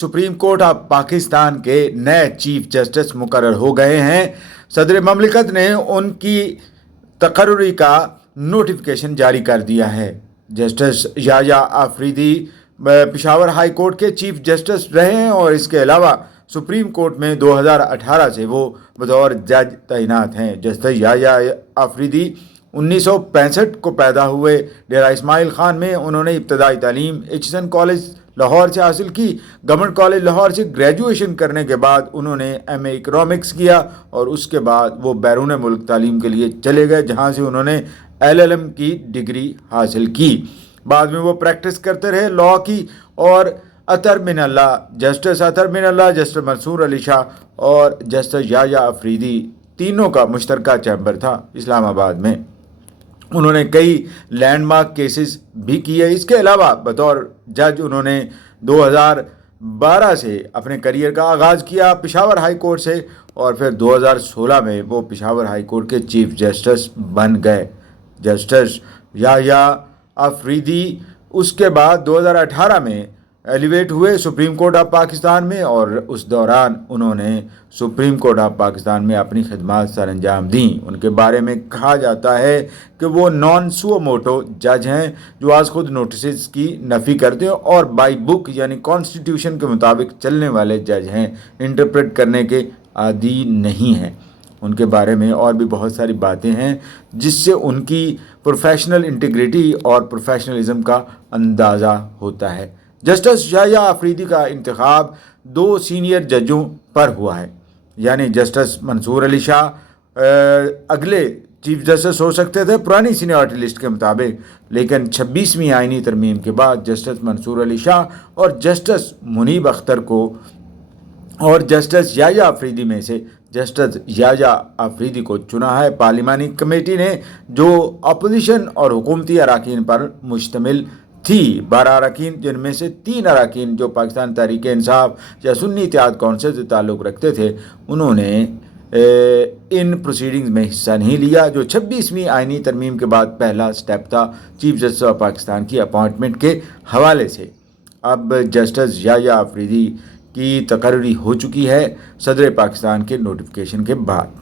Supreme court of Pakistan के नए chief justice मुकर्रर हो गए हैं। सदर ममलिकत ने उनकी तकर्री का नोटिफिकेशन जारी कर दिया है। Justice Yahya Afridi Peshawar high court के चीफ जस्टिस रहे हैं और इसके अलावा सुप्रीम कोर्ट में 2018 से वो बतौर जज तैनात हैं। जस्टिस याह्या आफरीदी 1965 को पैदा हुए डेरा इस्माइल खान में उन्होंने इब्तदाई तालीम एचसन कॉलेज लाहौर से हासिल की। गवर्नमेंट कॉलेज लाहौर से ग्रेजुएशन करने के बाद उन्होंने एमए इकोनॉमिक्स किया और उसके बाद वो बैरून मुल्क तालीम के लिए चले गए, जहाँ से उन्होंने एलएलएम की डिग्री हासिल की। बाद में वो प्रैक्टिस करते रहे लॉ की और जस्टिस अतर मिनल्ला, जस्टिस मंसूर अली शाह और जस्टिस याह्या आफरीदी तीनों का मुश्तरका चैम्बर था इस्लामाबाद में। उन्होंने कई लैंडमार्क केसेस भी किए। इसके अलावा बतौर जज उन्होंने 2012 से अपने करियर का आगाज़ किया पेशावर हाई कोर्ट से और फिर 2016 में वो पेशावर हाई कोर्ट के चीफ जस्टिस बन गए। जस्टिस याह्या आफरीदी उसके बाद 2018 में एलिवेट हुए सुप्रीम कोर्ट ऑफ पाकिस्तान में और उस दौरान उन्होंने सुप्रीम कोर्ट ऑफ पाकिस्तान में अपनी खिदमत सर अंजाम दी। उनके बारे में कहा जाता है कि वो नॉन सुओ मोटो जज हैं जो आज खुद नोटिस की नफ़ी करते हैं और बाई बुक यानी कॉन्स्टिट्यूशन के मुताबिक चलने वाले जज हैं, इंटरप्रेट करने के आदी नहीं हैं। उनके बारे में और भी बहुत सारी बातें हैं जिससे उनकी प्रोफेशनल इंटीग्रिटी और प्रोफेशनलिज्म का अंदाज़ा होता है। जस्टिस याह्या आफरीदी का इंतखाब 2 सीनियर जजों पर हुआ है, यानी जस्टिस मंसूर अली शाह अगले चीफ जस्टिस हो सकते थे पुरानी सीनियरिटी लिस्ट के मुताबिक, लेकिन 26वीं आईनी तरमीम के बाद जस्टिस मंसूर अली शाह और जस्टिस मुनीब अख्तर को और जस्टिस याह्या आफरीदी में से जस्टिस याह्या आफरीदी को चुना है। पार्लिमानी कमेटी ने जो अपोजिशन और हुकूमती अराकीन पर मुश्तमिल थी, 12 अरकान जिनमें से 3 अरकान जो पाकिस्तान तहरीक इंसाफ या सुन्नी इत्तेहाद कौंसिल से ताल्लुक़ रखते थे, उन्होंने इन प्रोसीडिंग्स में हिस्सा नहीं लिया, जो 26वीं आईनी तरमीम के बाद पहला स्टेप था चीफ जस्टिस ऑफ पाकिस्तान की अपॉइंटमेंट के हवाले से। अब जस्टिस याह्या आफरीदी की तकर्री हो चुकी है सदर पाकिस्तान के नोटिफिकेशन के बाद।